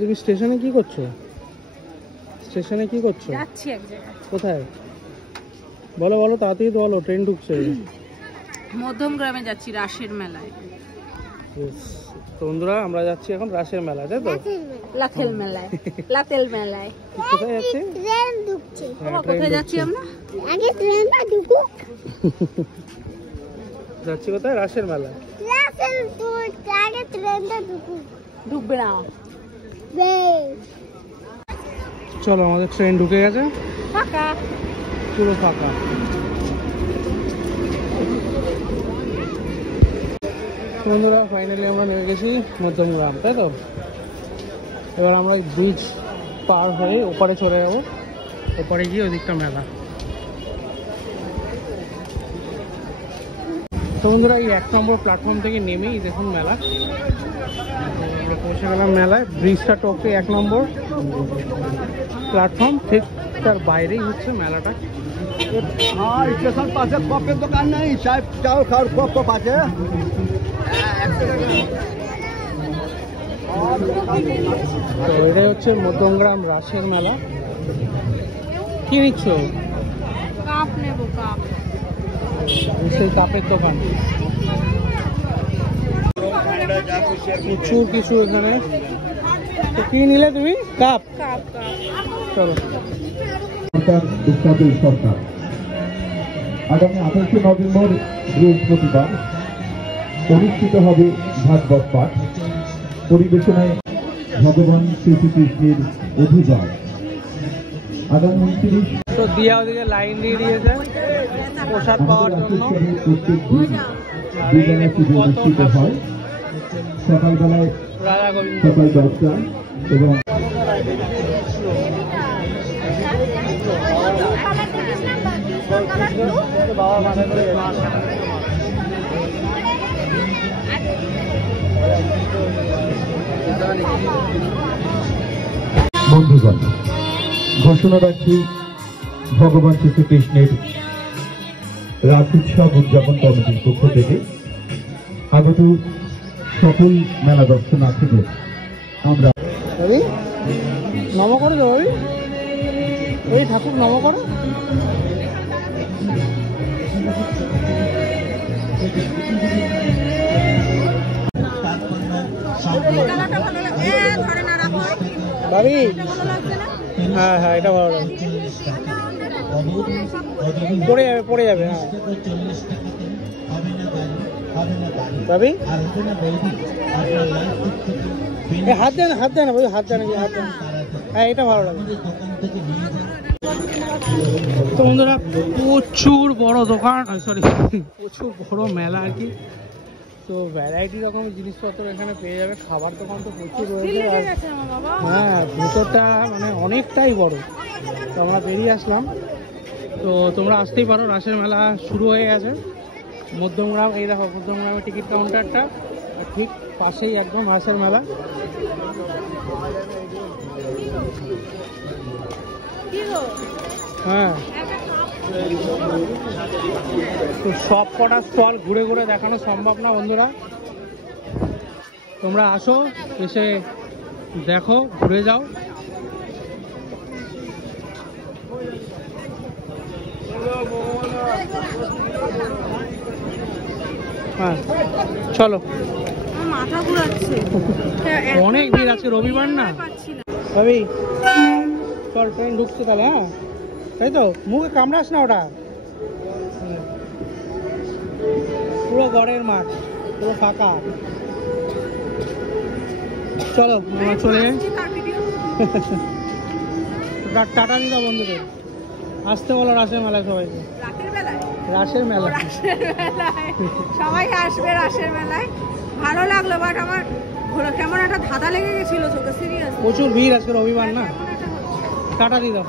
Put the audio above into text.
তুমি স্টেশনে কি করছো? স্টেশনে কি করছো? যাচ্ছি এক জায়গায়। কোথায় বলো বলো, তাড়াতাড়ি তো বলো, ট্রেন ঢুকছে। মধ্যমগ্রামে যাচ্ছি রাসের মেলায়। তো বন্ধুরা আমরা যাচ্ছি এখন রাসের মেলায়, তাই তো? লাথেল মেলায়। লাতেল মেলায়। কোথায় যাচ্ছি? ট্রেন ঢুকছে। কোথায় যাচ্ছি আমরা? আগে ট্রেনটা ঢুকুক। যাচ্ছি কোথায়? রাসের মেলায়। রাসেল তুই আগে ট্রেনটা ঢুকুক। ঢুকবে না। চলো, আমাদের ট্রেন ঢুকে গেছে, ফাঁকা, পুরো ফাঁকা। বন্ধুরা ফাইনালি আমরা নেমে গেছি মধ্যমগ্রাম, তাই তো? এবার আমরা ব্রিজ পার হয়ে ওপারে চলে যাবো, ওপারে গিয়ে ওদিকটা মেলা। তো বন্ধুরা এই 1 নম্বর প্ল্যাটফর্ম থেকে নেমেই দেখুন মেলা। আমরা পৌঁছে গেলাম মেলায়। ব্রিজটা টপকে 1 নম্বর প্ল্যাটফর্ম, ঠিক তার বাইরেই হচ্ছে মেলাটা। हाँ स्टेशन पास कप के दुकान नहीं, चाय चावल खाओ कप कप আছে। তো এটাই হচ্ছে মধ্যমগ্রাম রাসের মেলা। কি নিচ্ছ? কাপ নেবো, কাপ। সেই কাপের দোকান, প্রচুর কিছু এখানে। তো কি নিলে তুমি? কাপ। Cup, cup. চলো। সরকার আগামী 28শে নভেম্বর বৃহস্পতিবার অনুষ্ঠিত হবে ভাগবত পাঠ। পরিবেশনায় ভগবান শ্রীকৃষ্ণের অভিযান। আগামী 29 তো দিয়া ওদিকে লাইন দিয়ে দিয়েছে প্রসাদ পাওয়ার জন্য। অনুষ্ঠিত হয় সকালবেলায় রাধা গোবিন্দ সকাল 10টা এবং বন্ধুগণ, ঘোষণা রাখছি ভগবান শ্রীকৃষ্ণের রাসোৎসব উদযাপন কমিটির পক্ষ থেকে আগত সকল মেলা দর্শনার্থীদের আমরা নম করে দেবো। ওই ঠাকুর নম করো। ভাবি, হ্যাঁ হ্যাঁ এটা ভালো লাগে। পড়ে যাবে, পড়ে যাবে। হ্যাঁ ভাবি, হাত দেয় না, হাত দেয় না ভাবি, হাত দেয় না, হাত দেয় না। হ্যাঁ এটা ভালো লাগে। তো বন্ধুরা প্রচুর বড় দোকান, সরি প্রচুর বড় মেলা আর কি। তো ভ্যারাইটি রকমের জিনিসপত্র এখানে পেয়ে যাবে। খাবার দোকান তো প্রচুর রয়েছে। হ্যাঁ ভেতরটা মানে অনেকটাই বড়। তো আমরা বেরিয়ে আসলাম। তো তোমরা আসতেই পারো, রাসের মেলা শুরু হয়ে গেছে মধ্যমগ্রাম। এই দেখো মধ্যমগ্রামের টিকিট কাউন্টারটা, আর ঠিক পাশেই একদম রাসের মেলা। হ্যাঁ তো সব কটা স্টল ঘুরে ঘুরে দেখানো সম্ভব না বন্ধুরা। তোমরা আসো, এসে দেখো, ঘুরে যাও। হ্যাঁ চলো। মাথা ঘুরাচ্ছে। অনেক ভিড় আছে, রবিবার না ভাবি। চল, ট্রেন ঢুকছে তাহলে। হ্যাঁ তাই তো, মুখে কামড়াস না ওটা। পুরো গড়ের মাঠ, পুরো ফাঁকা। চলো আমরা চলে যাই। টাটা দিদা বন্ধুদের, আসতে বলো রাসের মেলায় সবাইকে। রাসের মেলা, সবাই আসবে রাসের মেলায়। ভালো লাগলো, বাট আমার কেমন একটা ধাঁধা লেগে গেছিল চোখে। সিরিয়াস, প্রচুর ভিড় আজকে রবিবার না। টাটা দিদা।